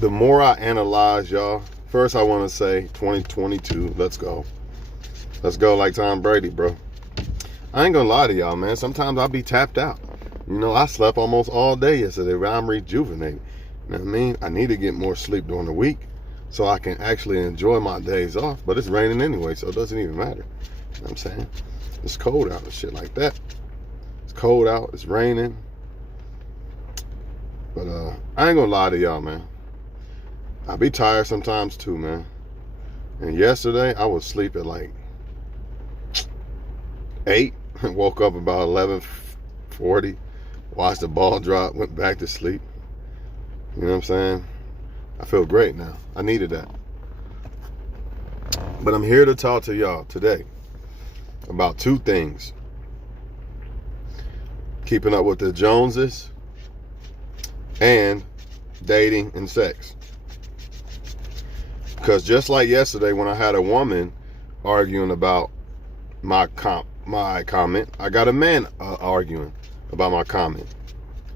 the more I analyze y'all, first I want to say 2022, let's go. Let's go like Tom Brady, bro. I ain't gonna lie to y'all, man. Sometimes I'll be tapped out. You know, I slept almost all day yesterday, but I'm rejuvenated. You know what I mean? I need to get more sleep during the week so I can actually enjoy my days off. But it's raining anyway, so it doesn't even matter. You know what I'm saying? It's cold out and shit like that. It's cold out, it's raining. But I ain't gonna lie to y'all, man. I be tired sometimes too, man. And yesterday I was asleep at like 8 and woke up about 11:40, watched the ball drop, went back to sleep. You know what I'm saying? I feel great now. I needed that. But I'm here to talk to y'all today about two things. Keeping up with the Joneses and dating and sex. Because just like yesterday when I had a woman arguing about my comment, I got a man arguing about my comment.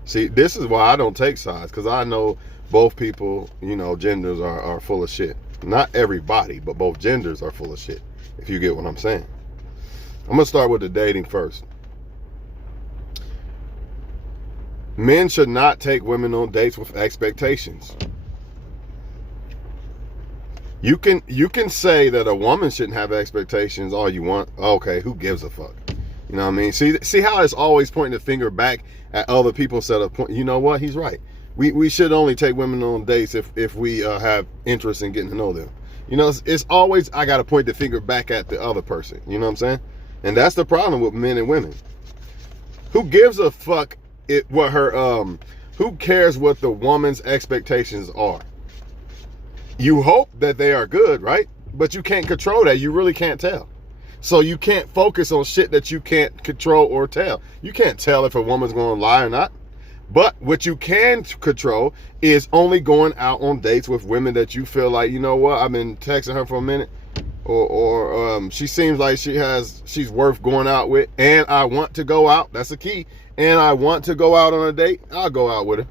See, this is why I don't take sides, because I know both people, you know, genders are full of shit. Not everybody, but both genders are full of shit, if you get what I'm saying. I'm going to start with the dating first. Men should not take women on dates with expectations. You can say that a woman shouldn't have expectations all you want. Okay, who gives a fuck? You know what I mean? See how it's always pointing the finger back at other people instead of you know what? He's right. We should only take women on dates if we have interest in getting to know them. You know, it's always I got to point the finger back at the other person. You know what I'm saying? And that's the problem with men and women. Who gives a fuck who cares what the woman's expectations are? You hope that they are good, right? But you can't control that. You really can't tell. So you can't focus on shit that you can't control or tell. You can't tell if a woman's going to lie or not. But what you can control is only going out on dates with women that you feel like, you know what, I've been texting her for a minute. Or she seems like she's worth going out with. And I want to go out. That's the key. And I want to go out on a date. I'll go out with her.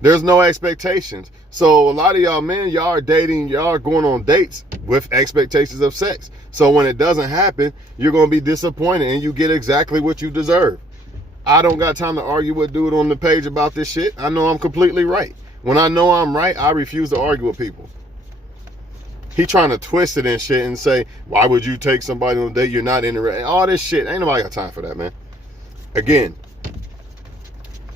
There's no expectations. So a lot of y'all men, y'all are dating, y'all are going on dates with expectations of sex. So when it doesn't happen, you're going to be disappointed and you get exactly what you deserve. I don't got time to argue with dude on the page about this shit. I know I'm completely right. When I know I'm right, I refuse to argue with people. He trying to twist it and shit and say, why would you take somebody on a date you're not interested in? All this shit. Ain't nobody got time for that, man. Again,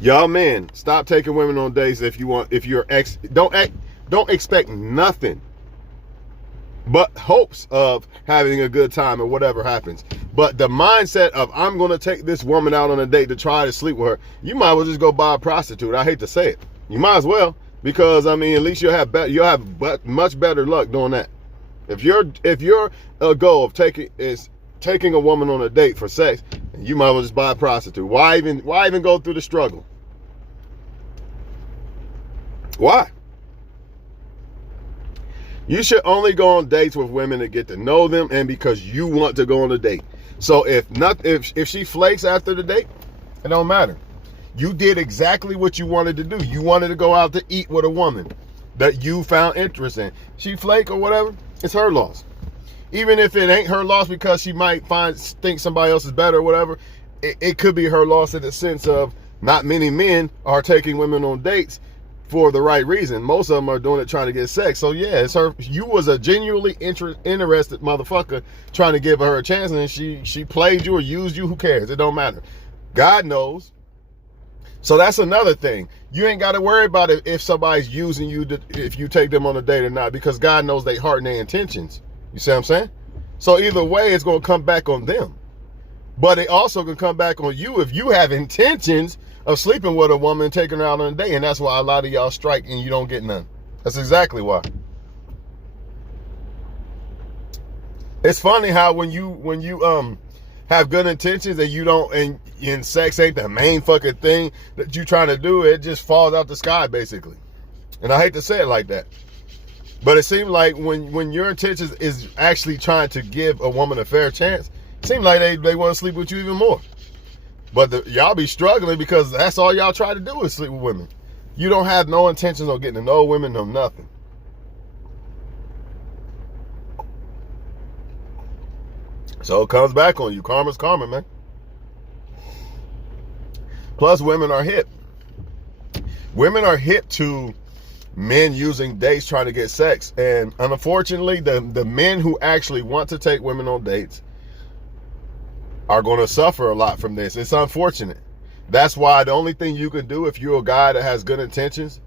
y'all men, stop taking women on dates don't expect nothing but hopes of having a good time or whatever happens. But the mindset of I'm going to take this woman out on a date to try to sleep with her, you might as well just go buy a prostitute. I hate to say it. You might as well, because I mean, at least you'll have much better luck doing that. If your goal of taking a woman on a date for sex, you might as well just buy a prostitute. Why even go through the struggle? Why? You should only go on dates with women to get to know them and because you want to go on a date. So if she flakes after the date, it don't matter. You did exactly what you wanted to do. You wanted to go out to eat with a woman that you found interest in. She flake or whatever, it's her loss. Even if it ain't her loss because she might think somebody else is better or whatever, it could be her loss in the sense of not many men are taking women on dates for the right reason. Most of them are doing it trying to get sex. So yeah, it's her. You was a genuinely interested motherfucker trying to give her a chance, and she played you or used you. Who cares? It don't matter. God knows. So that's another thing. You ain't got to worry about it if somebody's using you if you take them on a date or not, because God knows their heart and their intentions. You see what I'm saying? So either way, it's going to come back on them. But it also can come back on you if you have intentions of sleeping with a woman, taking her out on a date, and that's why a lot of y'all strike and you don't get none. That's exactly why. It's funny how when you have good intentions and you don't, and sex ain't the main fucking thing that you trying to do, it just falls out the sky basically. And I hate to say it like that, but it seems like when your intentions is actually trying to give a woman a fair chance, it seems like they want to sleep with you even more. But y'all be struggling because that's all y'all try to do is sleep with women. You don't have no intentions of getting to know women, no nothing. So it comes back on you. Karma's karma, man. Plus, women are hip. Women are hip to men using dates trying to get sex. And unfortunately, the men who actually want to take women on dates are going to suffer a lot from this. It's unfortunate. That's why the only thing you can do if you're a guy that has good intentions,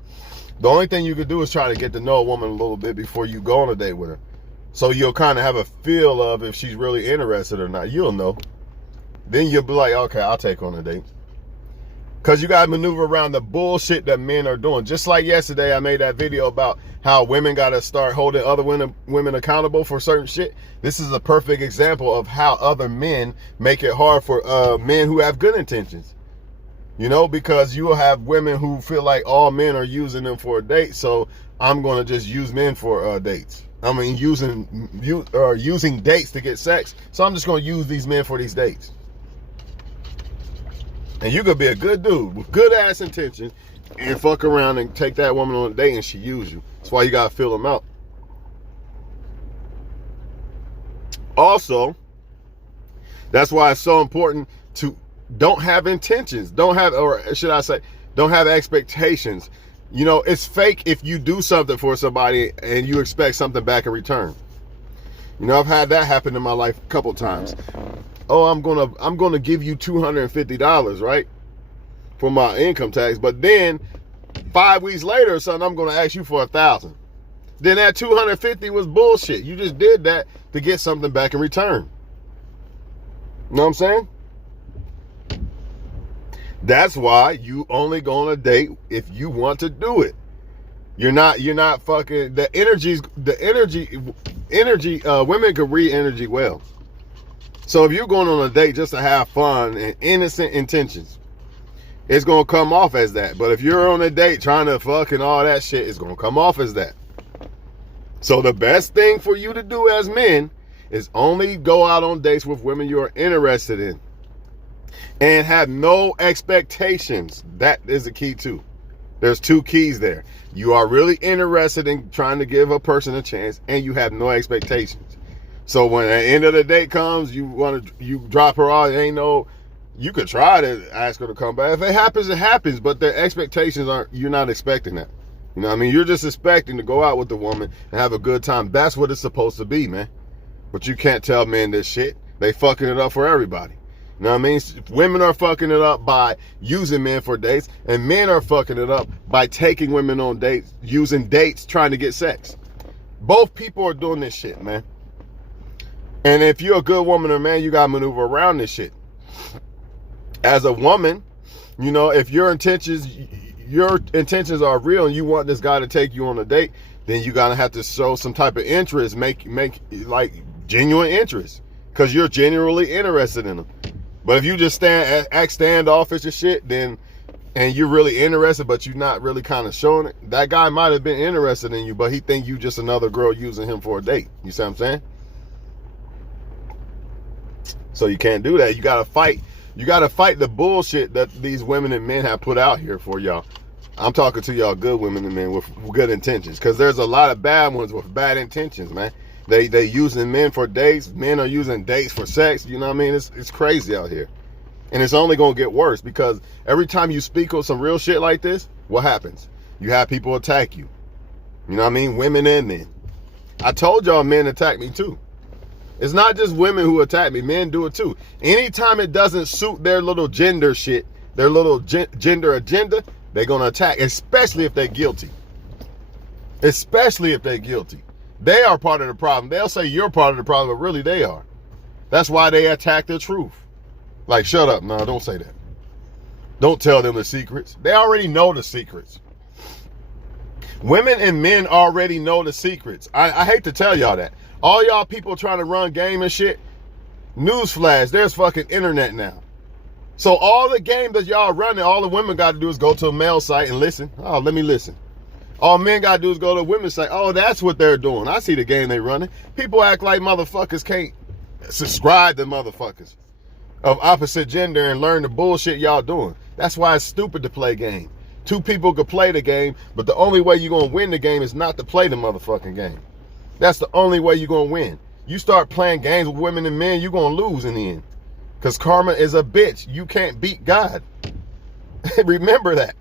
the only thing you can do is try to get to know a woman a little bit before you go on a date with her. So you'll kind of have a feel of if she's really interested or not. You'll know. Then you'll be like, okay, I'll take her on a date. Because you got to maneuver around the bullshit that men are doing. Just like yesterday, I made that video about how women got to start holding other women accountable for certain shit. This is a perfect example of how other men make it hard for men who have good intentions. You know, because you will have women who feel like all men are using them for a date. So I'm going to just use men for dates. I mean, using dates to get sex. So I'm just going to use these men for these dates. And you could be a good dude with good ass intention and fuck around and take that woman on a date and she use you. That's why you gotta fill them out. Also, that's why it's so important to don't have intentions. Don't have, or should I say, don't have expectations. You know, it's fake if you do something for somebody and you expect something back in return. You know, I've had that happen in my life a couple times. Oh, I'm gonna give you $250, right, for my income tax, but then 5 weeks later or something, I'm gonna ask you for $1,000. Then that $250 was bullshit. You just did that to get something back in return. You know what I'm saying? That's why you only go on a date if you want to do it. You're not fucking the energy. Women can read energy well. So if you're going on a date just to have fun and innocent intentions, it's going to come off as that. But if you're on a date trying to fuck and all that shit, it's going to come off as that. So the best thing for you to do as men is only go out on dates with women you're interested in. And have no expectations. That is the key too. There's two keys there. You are really interested in trying to give a person a chance and you have no expectations. So when the end of the date comes, you drop her off, you could try to ask her to come back. If it happens, it happens, but the expectations you're not expecting that. You know what I mean? You're just expecting to go out with the woman and have a good time. That's what it's supposed to be, man. But you can't tell men this shit. They fucking it up for everybody. You know what I mean? Women are fucking it up by using men for dates, and men are fucking it up by taking women on dates, using dates, trying to get sex. Both people are doing this shit, man. And if you're a good woman or man, you gotta maneuver around this shit. As a woman, you know, if your intentions are real and you want this guy to take you on a date, then you gotta have to show some type of interest, make like genuine interest, because you're genuinely interested in him. But if you just act standoffish and shit, then, and you're really interested, but you're not really kind of showing it, that guy might have been interested in you, but he think you just another girl using him for a date. You see what I'm saying? So you can't do that. You gotta fight. You gotta fight the bullshit that these women and men have put out here for y'all. I'm talking to y'all good women and men with good intentions, because there's a lot of bad ones with bad intentions, man. They using men for dates. Men are using dates for sex. You know what I mean? It's crazy out here. And it's only going to get worse, because every time you speak on some real shit like this, what happens? You have people attack you. You know what I mean? Women and men. I told y'all men attack me too. It's not just women who attack me. Men do it too. Anytime it doesn't suit their little gender shit, their little gender agenda, they're going to attack, especially if they're guilty. Especially if they're guilty. They are part of the problem. They'll say you're part of the problem, but really they are. That's why they attack the truth. Like, shut up. No, don't say that. Don't tell them the secrets. They already know the secrets. Women and men already know the secrets. I hate to tell y'all that. All y'all people trying to run game and shit, newsflash, there's fucking internet now. So all the game that y'all running, all the women got to do is go to a male site and listen. Oh, let me listen. All men got to do is go to a women's site. Oh, that's what they're doing. I see the game they running. People act like motherfuckers can't subscribe to motherfuckers of opposite gender and learn the bullshit y'all doing. That's why it's stupid to play game. Two people could play the game, but the only way you're going to win the game is not to play the motherfucking game. That's the only way you're going to win. You start playing games with women and men, you're going to lose in the end. Because karma is a bitch. You can't beat God. Remember that.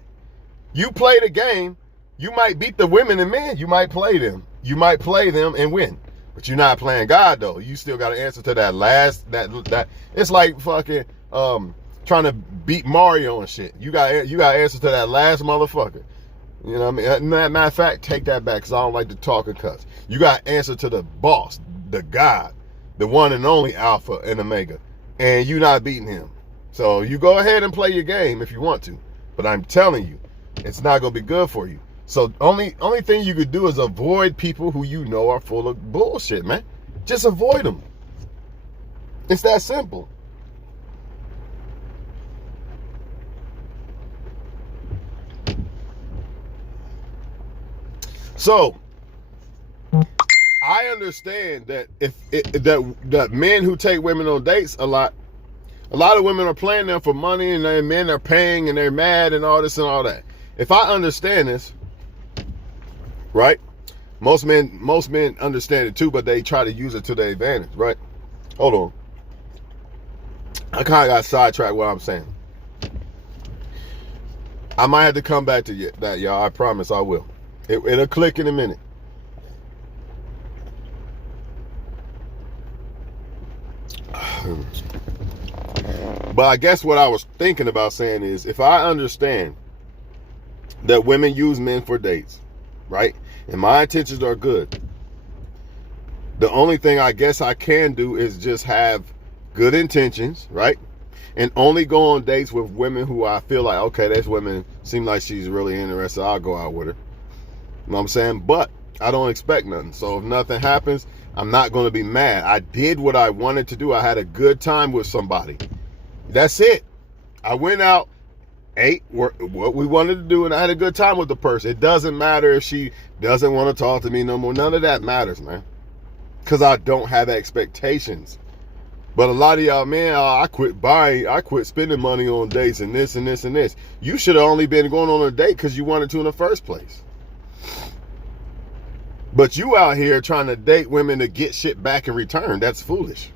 You play the game, you might beat the women and men. You might play them. You might play them and win. But you're not playing God, though. You still got to answer to that last, that. It's like fucking trying to beat Mario and shit. You got to answer to that last motherfucker. You know what I mean? Matter of fact, take that back, because I don't like to talk and cuss. You got to answer to the boss, the God, the one and only Alpha and Omega. And you're not beating him. So you go ahead and play your game if you want to. But I'm telling you, it's not going to be good for you. So only thing you could do is avoid people who you know are full of bullshit, man. Just avoid them. It's that simple. So I understand that that men who take women on dates a lot of women are playing them for money, and their men are paying, and they're mad and all this and all that. If I understand this, right? Most men understand it too, but they try to use it to their advantage, right? Hold on. I kind of got sidetracked what I'm saying. I might have to come back to that, y'all. I promise I will. It'll click in a minute. But I guess what I was thinking about saying is, if I understand that women use men for dates, right? And my intentions are good. The only thing I guess I can do is just have good intentions, right? And only go on dates with women who I feel like, okay, this woman seems like she's really interested. I'll go out with her. You know what I'm saying? But I don't expect nothing. So if nothing happens, I'm not going to be mad. I did what I wanted to do. I had a good time with somebody. That's it. I went out, ate what we wanted to do, and I had a good time with the person. It doesn't matter if she doesn't want to talk to me no more. None of that matters, man. Because I don't have expectations. But a lot of y'all, man, I quit spending money on dates and this and this and this. You should have only been going on a date because you wanted to in the first place. But you out here trying to date women to get shit back in return. That's foolish.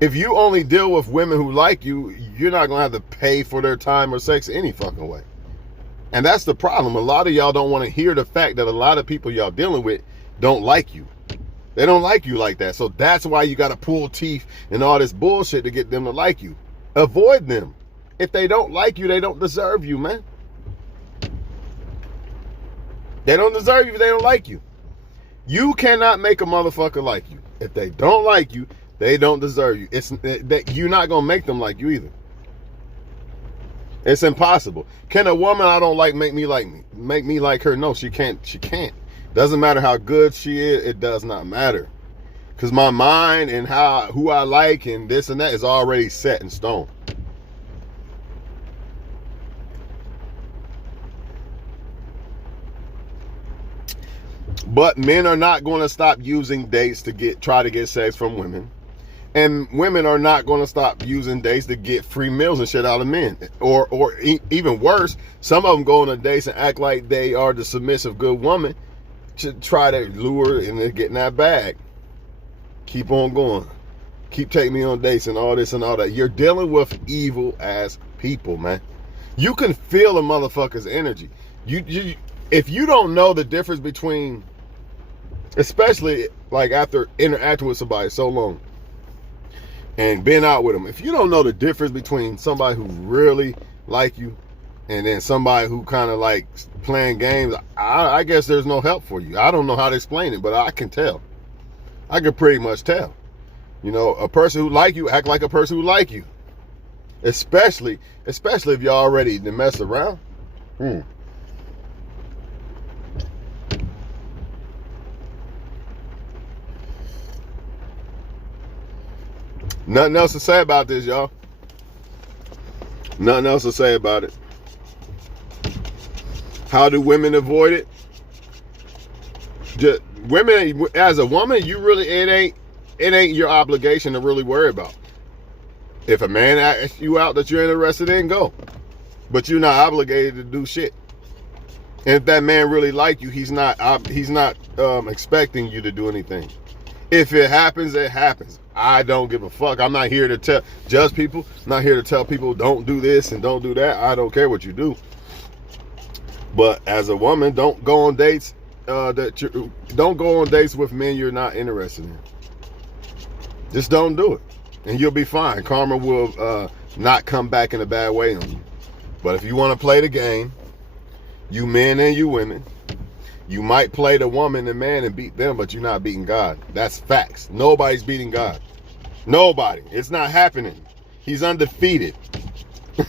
If you only deal with women who like you, you're not going to have to pay for their time or sex any fucking way. And that's the problem. A lot of y'all don't want to hear the fact that a lot of people y'all dealing with don't like you. They don't like you like that. So that's why you got to pull teeth and all this bullshit to get them to like you. Avoid them. If they don't like you, they don't deserve you, man. They don't deserve you if they don't like you. You cannot make a motherfucker like you. If they don't like you, they don't deserve you. It's that you're not gonna make them like you either. It's impossible. Can a woman I don't like make me like her? No, she can't. She can't. Doesn't matter how good she is. It does not matter. Because my mind and who I like and this and that is already set in stone. But men are not going to stop using dates to try to get sex from women. And women are not going to stop using dates to get free meals and shit out of men. Or even worse, some of them go on dates and act like they are the submissive good woman to try to lure into getting that bag. Keep on going. Keep taking me on dates and all this and all that. You're dealing with evil ass people, man. You can feel a motherfucker's energy. If you don't know the difference between, especially like after interacting with somebody so long and being out with them, if you don't know the difference between somebody who really like you and then somebody who kind of like playing games, I guess there's no help for you. I don't know how to explain it, but I can tell. I can pretty much tell. You know, a person who like you act like a person who like you. Especially if you're already to mess around. Nothing else to say about this, y'all. Nothing else to say about it. How do women avoid it? Women, as a woman, you really, it ain't your obligation to really worry about. If a man asks you out that you're interested in, go. But you're not obligated to do shit. And if that man really like you, he's not expecting you to do anything. If it happens, it happens. I don't give a fuck. I'm not here to judge people. I'm not here to tell people don't do this and don't do that. I don't care what you do. But as a woman, don't go on dates don't go on dates with men you're not interested in. Just don't do it, and you'll be fine. Karma will not come back in a bad way on you. But if you want to play the game, you men and you women, you might play the woman and man and beat them, but you're not beating God. That's facts. Nobody's beating God. Nobody. It's not happening. He's undefeated.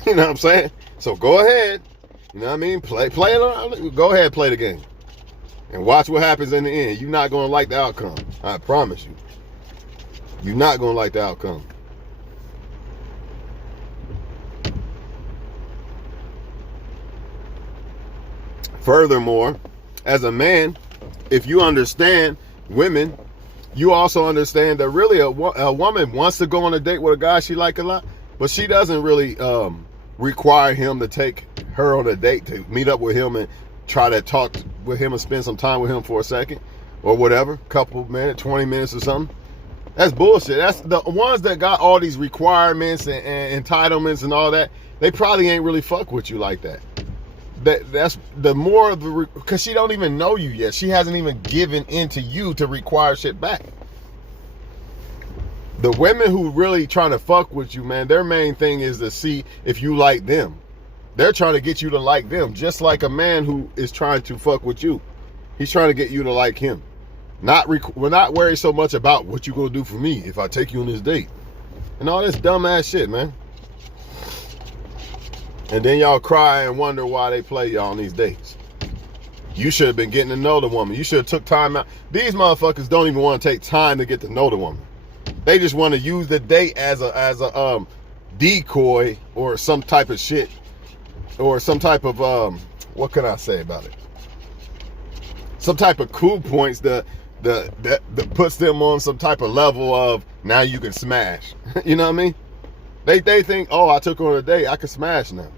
You know what I'm saying? So go ahead. You know what I mean? Play it. Go ahead, play the game. And watch what happens in the end. You're not going to like the outcome. I promise you. You're not going to like the outcome. Furthermore, as a man, if you understand women, you also understand that really a woman wants to go on a date with a guy she like a lot, but she doesn't really require him to take her on a date, to meet up with him and try to talk with him and spend some time with him for a second or whatever, couple minutes, 20 minutes or something. That's bullshit. That's the ones that got all these requirements and entitlements and all that. They probably ain't really fuck with you like that. That's the more of the, because she don't even know you yet. She hasn't even given into you to require shit back. The women who really trying to fuck with you, man, their main thing is to see if you like them. They're trying to get you to like them, just like a man who is trying to fuck with you. He's trying to get you to like him. We're not worried so much about what you gonna do for me if I take you on this date and all this dumbass shit, man. And then y'all cry and wonder why they play y'all on these dates. You should have been getting to know the woman. You should have took time out. These motherfuckers don't even want to take time to get to know the woman. They just want to use the date as a decoy or some type of shit, or some type of what can I say about it? Some type of cool points that puts them on some type of level of now you can smash. You know what I mean? They think, oh, I took her on a date, I can smash now.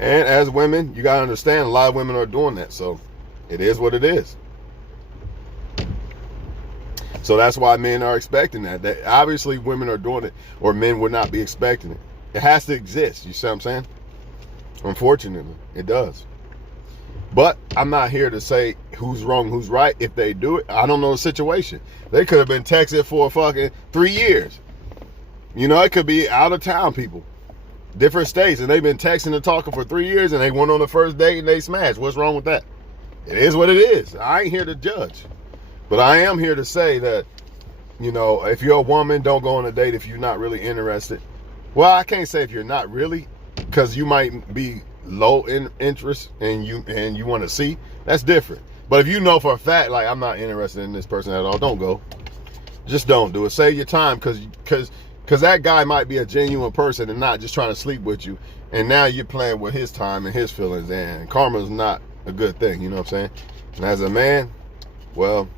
And as women, you gotta understand, a lot of women are doing that. So it is what it is. So that's why men are expecting that. That obviously women are doing it, or men would not be expecting it. It has to exist. You see what I'm saying? Unfortunately, it does. But I'm not here to say who's wrong, who's right. If they do it, I don't know the situation. They could have been texting for fucking 3 years. You know, it could be out of town people, different states, and they've been texting and talking for 3 years, and they went on the first date and they smashed. What's wrong with that? It is what it is. I ain't here to judge, but I am here to say that, you know, if you're a woman, don't go on a date if you're not really interested. Well, I can't say if you're not really, because you might be low in interest and you want to see. That's different. But if you know for a fact, like, I'm not interested in this person at all, don't go. Just don't do it. Save your time, because that guy might be a genuine person and not just trying to sleep with you. And now you're playing with his time and his feelings, and karma's not a good thing, you know what I'm saying? And as a man, well,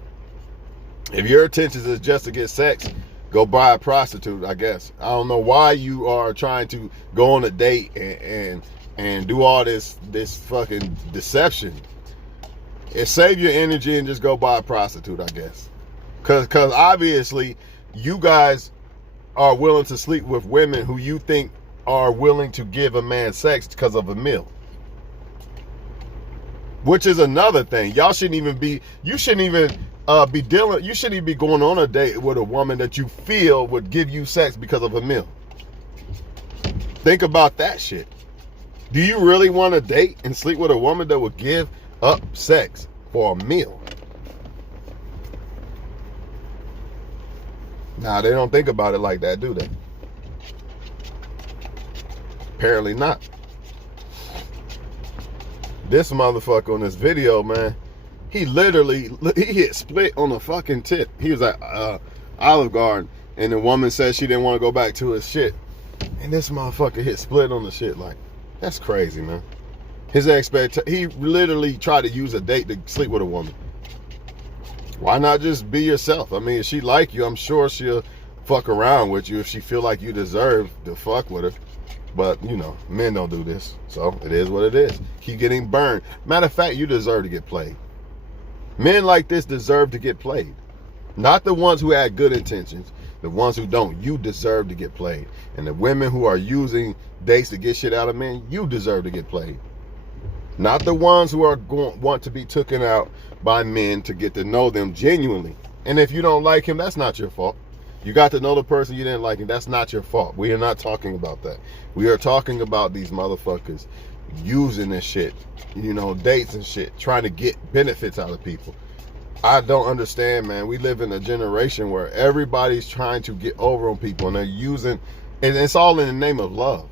if your intentions is just to get sex, go buy a prostitute, I guess. I don't know why you are trying to go on a date and do all this fucking deception. Save your energy and just go buy a prostitute, I guess. Cause obviously you guys are willing to sleep with women who you think are willing to give a man sex because of a meal. Which is another thing. You shouldn't even be going on a date with a woman that you feel would give you sex because of a meal. Think about that shit. Do you really want to date and sleep with a woman that would give up sex for a meal? Nah, they don't think about it like that, do they? Apparently not. This motherfucker on this video, man, he hit split on the fucking tip. He was at Olive Garden, and the woman said she didn't want to go back to his shit. And this motherfucker hit split on the shit. Like, that's crazy, man. He literally tried to use a date to sleep with a woman. Why not just be yourself? I mean, if she like you, I'm sure she'll fuck around with you if she feel like you deserve to fuck with her. But, you know, men don't do this. So it is what it is. Keep getting burned. Matter of fact, you deserve to get played. Men like this deserve to get played. Not the ones who had good intentions. The ones who don't. You deserve to get played. And the women who are using dates to get shit out of men, you deserve to get played. Not the ones who are want to be taken out by men to get to know them genuinely. And if you don't like him, that's not your fault. You got to know the person, you didn't like him, that's not your fault. We are not talking about that. We are talking about these motherfuckers using this shit, you know, dates and shit, trying to get benefits out of people. I don't understand, man. We live in a generation where everybody's trying to get over on people, and they're using, and it's all in the name of love.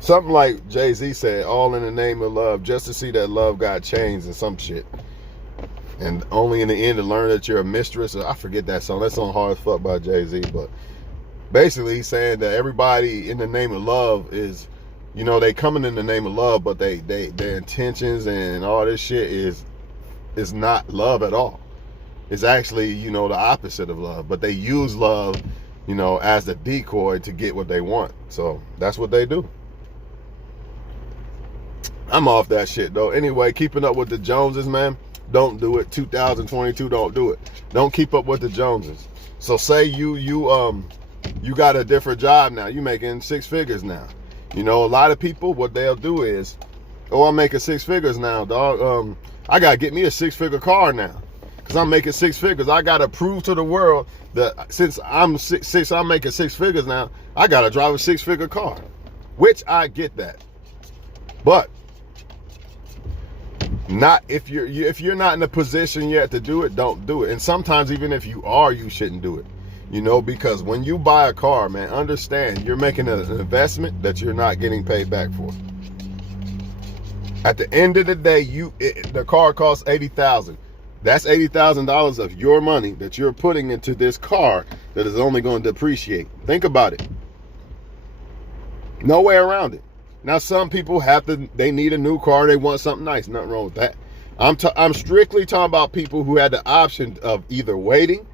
Something like Jay-Z said, all in the name of love, just to see that love got changed and some shit. And only in the end to learn that you're a mistress. I forget that song. That song hard as fuck by Jay-Z. But basically he's saying that everybody in the name of love is, you know, they coming in the name of love, but their intentions and all this shit is not love at all. It's actually, you know, the opposite of love. But they use love, you know, as the decoy to get what they want. So that's what they do. I'm off that shit though. Anyway, keeping up with the Joneses, man. Don't do it. 2022, don't do it. Don't keep up with the Joneses. So say you got a different job now. You making 6 figures now. You know, a lot of people, what they'll do is, oh, I'm making 6 figures now, dog. I gotta get me a 6-figure car now, cause I'm making 6 figures. I gotta prove to the world that since I'm making 6 figures now, I gotta drive a 6-figure car. Which I get that, but not if you're not in a position yet to do it, don't do it. And sometimes even if you are, you shouldn't do it, you know, because when you buy a car, man, understand you're making an investment that you're not getting paid back for. At the end of the day, the car costs $80,000. That's $80,000 of your money that you're putting into this car that is only going to depreciate. Think about it. No way around it. Now, some people they need a new car. They want something nice. Nothing wrong with that. I'm strictly talking about people who had the option of either waiting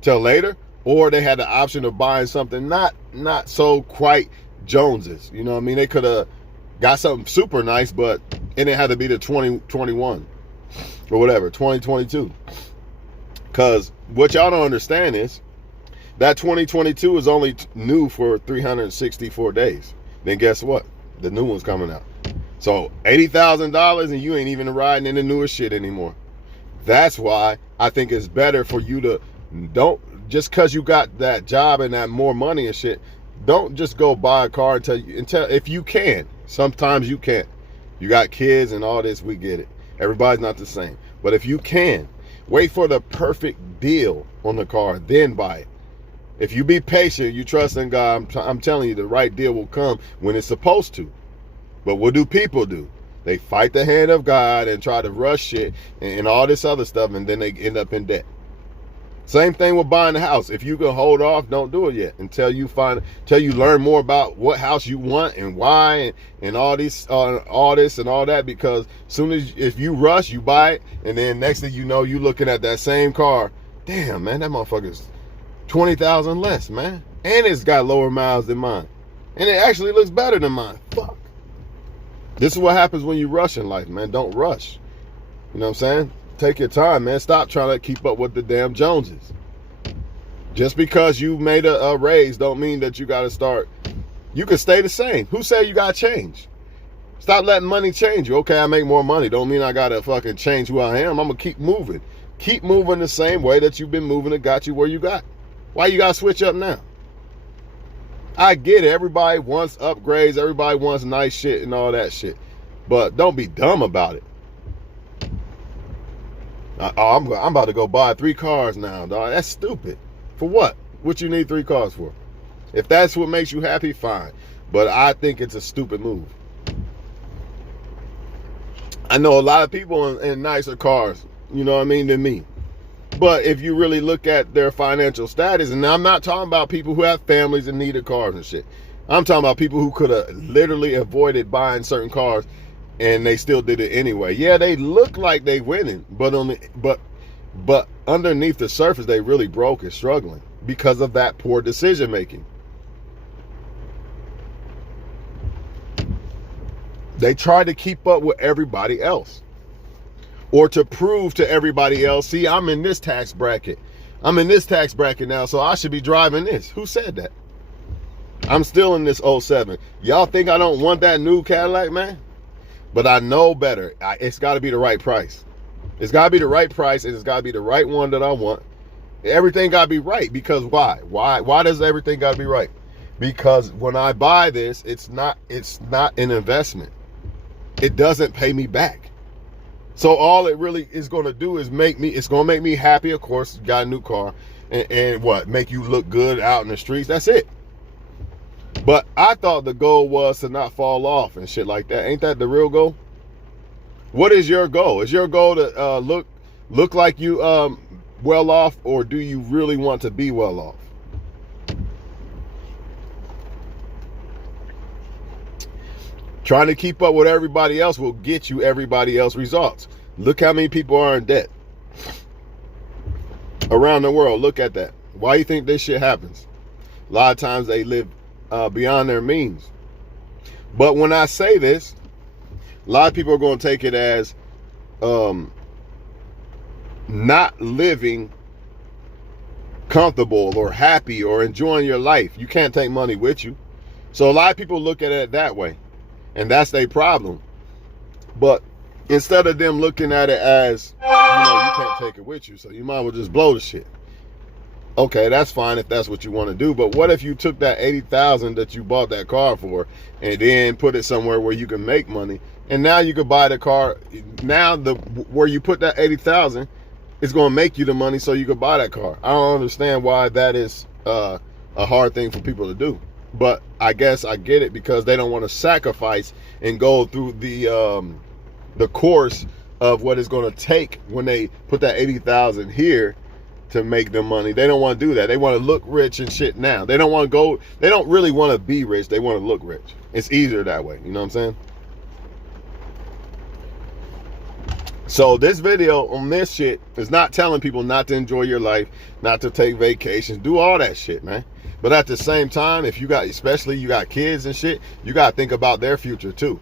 till later, or they had the option of buying something not so quite Joneses. You know what I mean? They could have got something super nice, but it didn't have to be the 2021 or whatever, 2022. Because what y'all don't understand is that 2022 is only new for 364 days. Then guess what? The new one's coming out. So $80,000 and you ain't even riding in the newest shit anymore. That's why I think it's better for you to don't, just cause you got that job and that more money and shit, don't just go buy a car until if you can. Sometimes you can't. You got kids and all this, we get it. Everybody's not the same. But if you can, wait for the perfect deal on the car, then buy it. If you be patient, you trust in God, I'm telling you, the right deal will come when it's supposed to. But what do people do? They fight the hand of God and try to rush shit and all this other stuff, and then they end up in debt. Same thing with buying a house. If you can hold off, don't do it yet until you learn more about what house you want and why and all this and all that. Because if you rush, you buy it, and then next thing you know, you looking at that same car. Damn, man, that motherfucker's 20,000 less, man, and it's got lower miles than mine, and it actually looks better than mine. Fuck. This is what happens when you rush in life, man. Don't rush. You know what I'm saying? Take your time, man. Stop trying to keep up with the damn Joneses. Just because you made a raise don't mean that you got to start. You can stay the same. Who said you got to change? Stop letting money change you. Okay, I make more money. Don't mean I got to fucking change who I am. I'm going to keep moving. Keep moving the same way that you've been moving that got you where you got. Why you got to switch up now? I get it. Everybody wants upgrades. Everybody wants nice shit and all that shit. But don't be dumb about it. I'm about to go buy 3 cars now, dog. That's stupid. For what? What you need 3 cars for? If that's what makes you happy, fine. But I think it's a stupid move. I know a lot of people in nicer cars, you know what I mean, than me. But if you really look at their financial status, and I'm not talking about people who have families and needed cars and shit. I'm talking about people who could have literally avoided buying certain cars and they still did it anyway. Yeah, they look like they winning, but But underneath the surface, they really broke and struggling because of that poor decision making. They try to keep up with everybody else, or to prove to everybody else, see, I'm in this tax bracket. I'm in this tax bracket now, so I should be driving this. Who said that? I'm still in this '07. Y'all think I don't want that new Cadillac, man? But I know better. It's got to be the right price. It's got to be the right price, and it's got to be the right one that I want. Everything got to be right, because why? Why does everything got to be right? Because when I buy this, it's not an investment. It doesn't pay me back. So all it really is going to do is it's going to make me happy. Of course, you got a new car, and what? Make you look good out in the streets. That's it. But I thought the goal was to not fall off and shit like that. Ain't that the real goal? What is your goal? Is your goal to look like you well off, or do you really want to be well off? Trying to keep up with everybody else will get you everybody else results. Look how many people are in debt around the world. Look at that. Why do you think this shit happens? A lot of times they live beyond their means. But when I say this, a lot of people are going to take it as not living comfortable or happy or enjoying your life. You can't take money with you. So a lot of people look at it that way, and that's their problem. But instead of them looking at it as, you can't take it with you, so you might as well just blow the shit. Okay, that's fine if that's what you want to do. But what if you took that $80,000 that you bought that car for and then put it somewhere where you can make money, and now you could buy the car? Now where you put that $80,000 is going to make you the money so you could buy that car. I don't understand why that is a hard thing for people to do. But I guess I get it, because they don't want to sacrifice and go through the course of what it's going to take when they put that $80,000 here to make them money. They don't want to do that. They want to look rich and shit now. They don't want to go, they don't really want to be rich. They want to look rich. It's easier that way. You know what I'm saying? So this video on this shit is not telling people not to enjoy your life, not to take vacations, do all that shit, man. But at the same time, if especially you got kids and shit, you got to think about their future too.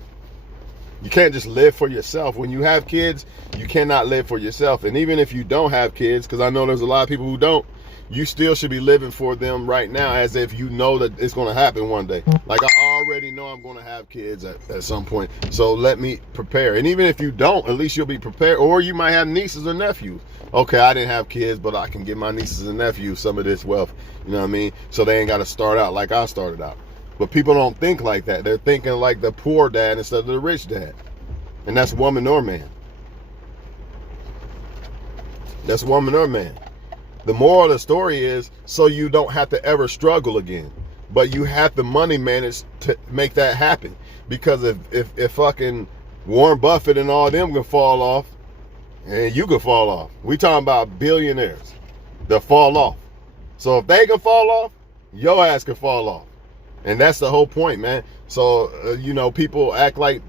You can't just live for yourself. When you have kids, you cannot live for yourself. And even if you don't have kids, because I know there's a lot of people who don't, you still should be living for them right now as if you know that it's going to happen one day. Like, I already know I'm going to have kids at some point, so let me prepare. And even if you don't, at least you'll be prepared. Or you might have nieces or nephews. Okay, I didn't have kids, but I can give my nieces and nephews some of this wealth. You know what I mean? So they ain't got to start out like I started out. But people don't think like that. They're thinking like the poor dad instead of the rich dad. And that's woman or man. That's woman or man. The moral of the story is, so you don't have to ever struggle again. But you have the money managed to make that happen. Because if fucking Warren Buffett and all them can fall off, and you can fall off. We talking about billionaires that fall off. So if they can fall off, your ass can fall off. And that's the whole point, man. So, people act like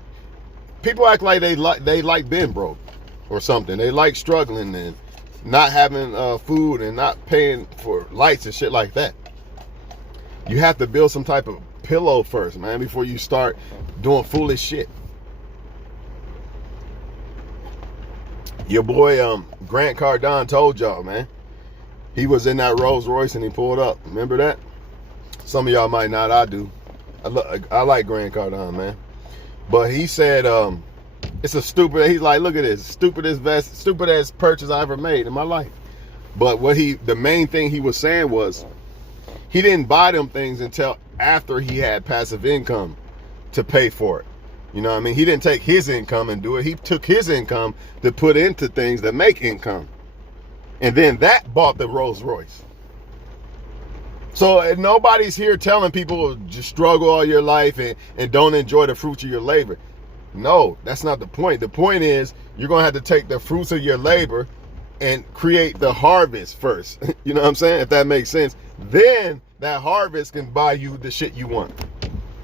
they like being broke or something. They like struggling and not having food and not paying for lights and shit like that. You have to build some type of pillow first, man, before you start doing foolish shit. Your boy Grant Cardone told y'all, man. He was in that Rolls Royce and he pulled up. Remember that? Some of y'all might not. I do. I like Grant Cardone, man. But he said it's a stupid. He's like, look at this, stupidest purchase I ever made in my life. But the main thing he was saying was, he didn't buy them things until after he had passive income to pay for it. You know what I mean? He didn't take his income and do it. He took his income to put into things that make income. And then that bought the Rolls Royce. So nobody's here telling people just struggle all your life and don't enjoy the fruits of your labor. No, that's not the point. The point is, you're going to have to take the fruits of your labor and create the harvest first. You know what I'm saying? If that makes sense. Then that harvest can buy you the shit you want.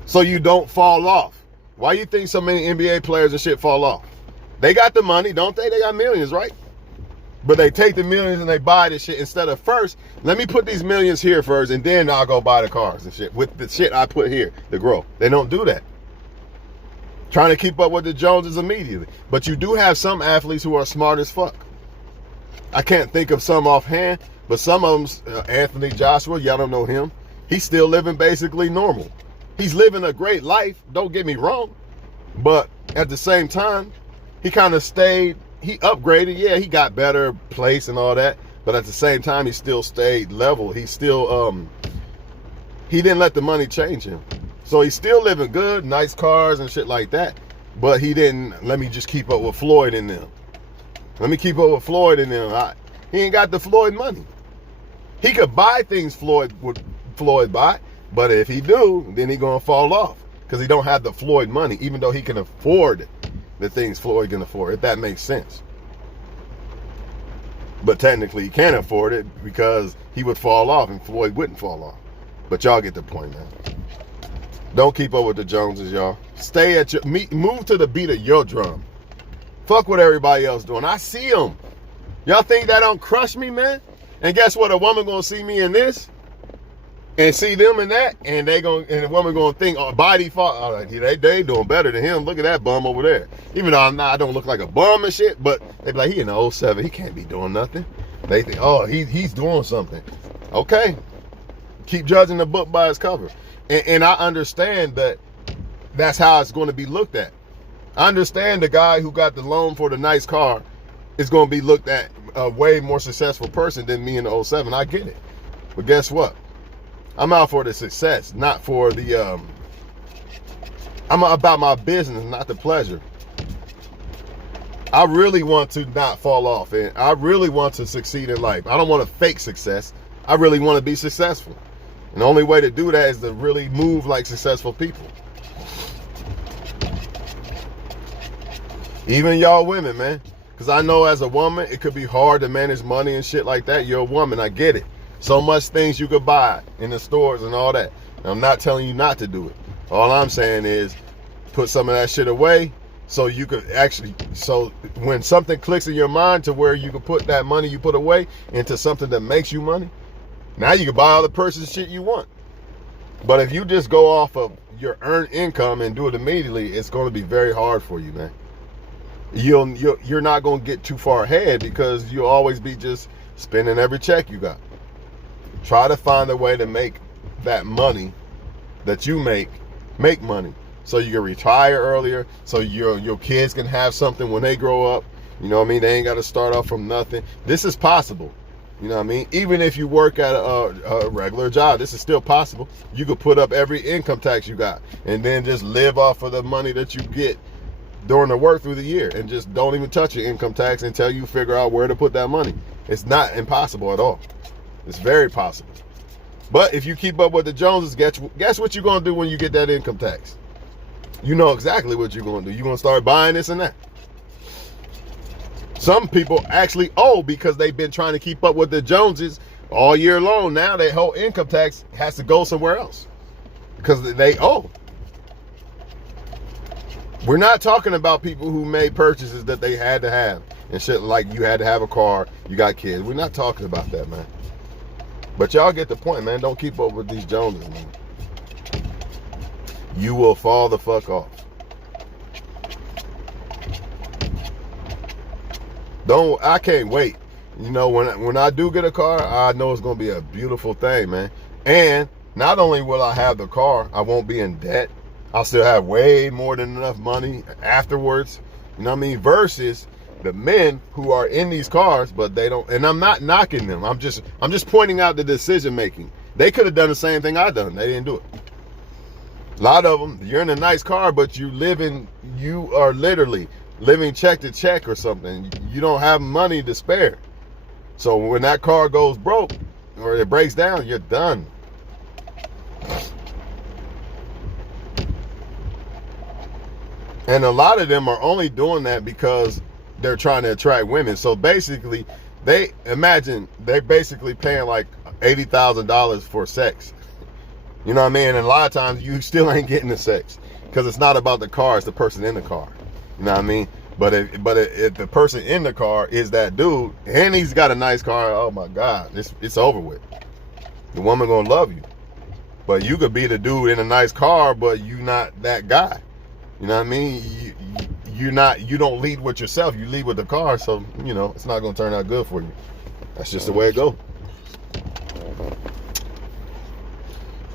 So you don't fall off. Why you think so many NBA players and shit fall off? They got the money, don't they? They got millions, right? But they take the millions and they buy this shit instead of first, let me put these millions here first and then I'll go buy the cars and shit with the shit I put here to grow. They don't do that. Trying to keep up with the Joneses immediately. But you do have some athletes who are smart as fuck. I can't think of some offhand, but some of them, Anthony Joshua, y'all don't know him. He's still living basically normal. He's living a great life, don't get me wrong. But at the same time, he kind of stayed, he upgraded. Yeah, he got better place and all that. But at the same time, he still stayed level. He still, he didn't let the money change him. So he's still living good, nice cars and shit like that. But he didn't, let me just keep up with Floyd and them. Let me keep up with Floyd and them. He ain't got the Floyd money. He could buy things Floyd buy, but if he do, then he gonna fall off because he don't have the Floyd money, even though he can afford the things Floyd can afford, if that makes sense. But technically he can't afford it because he would fall off and Floyd wouldn't fall off. But y'all get the point, man. Don't keep up with the Joneses, y'all. Stay at your, move to the beat of your drum. Fuck what everybody else doing. I see them. Y'all think that don't crush me, man? And guess what? A woman gonna see me in this and see them in that, and the woman gonna think, oh, by default, oh, they doing better than him. Look at that bum over there. Even though I don't look like a bum and shit, but they be like, he in the 07, he can't be doing nothing. They think, oh, he's doing something. Okay. Keep judging the book by its cover. And I understand that that's how it's going to be looked at. I understand the guy who got the loan for the nice car is going to be looked at a way more successful person than me in the 07. I get it. But guess what? I'm out for the success, not for the, I'm about my business, not the pleasure. I really want to not fall off, and I really want to succeed in life. I don't want to fake success. I really want to be successful. And the only way to do that is to really move like successful people. Even y'all women, man. Because I know as a woman, it could be hard to manage money and shit like that. You're a woman, I get it. So much things you could buy in the stores and all that. And I'm not telling you not to do it. All I'm saying is put some of that shit away so you could actually, so when something clicks in your mind to where you can put that money you put away into something that makes you money, now you can buy all the purchase shit you want. But if you just go off of your earned income and do it immediately, it's going to be very hard for you, man. You're not going to get too far ahead because you'll always be just spending every check you got. Try to find a way to make that money that you make money. So you can retire earlier, so your kids can have something when they grow up. You know what I mean? They ain't got to start off from nothing. This is possible. You know what I mean? Even if you work at a regular job, this is still possible. You could put up every income tax you got and then just live off of the money that you get during the work through the year and just don't even touch your income tax until you figure out where to put that money. It's not impossible at all. It's very possible. But if you keep up with the Joneses, guess what you're going to do when you get that income tax? You know exactly what you're going to do. You're going to start buying this and that. Some people actually owe because they've been trying to keep up with the Joneses all year long. Now their whole income tax has to go somewhere else because they owe. We're not talking about people who made purchases that they had to have and shit, like you had to have a car, you got kids. We're not talking about that, man. But y'all get the point, man. Don't keep up with these Joneses, man. You will fall the fuck off. I can't wait. You know, when I do get a car, I know it's going to be a beautiful thing, man. And not only will I have the car, I won't be in debt. I'll still have way more than enough money afterwards. You know what I mean? Versus the men who are in these cars, but they don't, and I'm not knocking them. I'm just pointing out the decision making. They could have done the same thing I done. They didn't do it. A lot of them, you're in a nice car, but you are literally living check to check or something. You don't have money to spare. So when that car goes broke or it breaks down, you're done. And a lot of them are only doing that because they're trying to attract women. So basically, they're basically paying like $80,000 for sex. You know what I mean? And a lot of times you still ain't getting the sex because it's not about the car, it's the person in the car. You know what I mean? If the person in the car is that dude and he's got a nice car, oh my God, it's over with. The woman gonna love you. But you could be the dude in a nice car, but you not that guy. You know what I mean? You don't lead with yourself, you lead with the car, so you know it's not gonna turn out good for you. That's just the way it goes.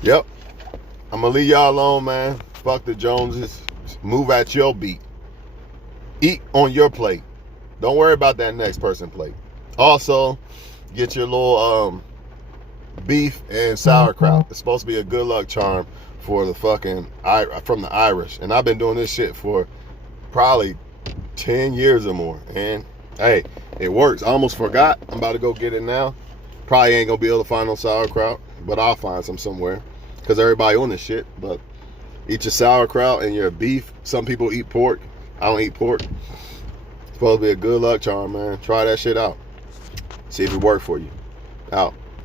Yep. I'm gonna leave y'all alone, man. Fuck the Joneses. Move at your beat. Eat on your plate. Don't worry about that next person's plate. Also, get your little beef and sauerkraut. It's supposed to be a good luck charm for the from the Irish. And I've been doing this shit for probably 10 years or more. And hey, it works. I almost forgot. I'm about to go get it now. Probably ain't gonna be able to find no sauerkraut, but I'll find some somewhere. Because everybody on this shit. But eat your sauerkraut and your beef. Some people eat pork. I don't eat pork. It's supposed to be a good luck charm, man. Try that shit out. See if it works for you. Out.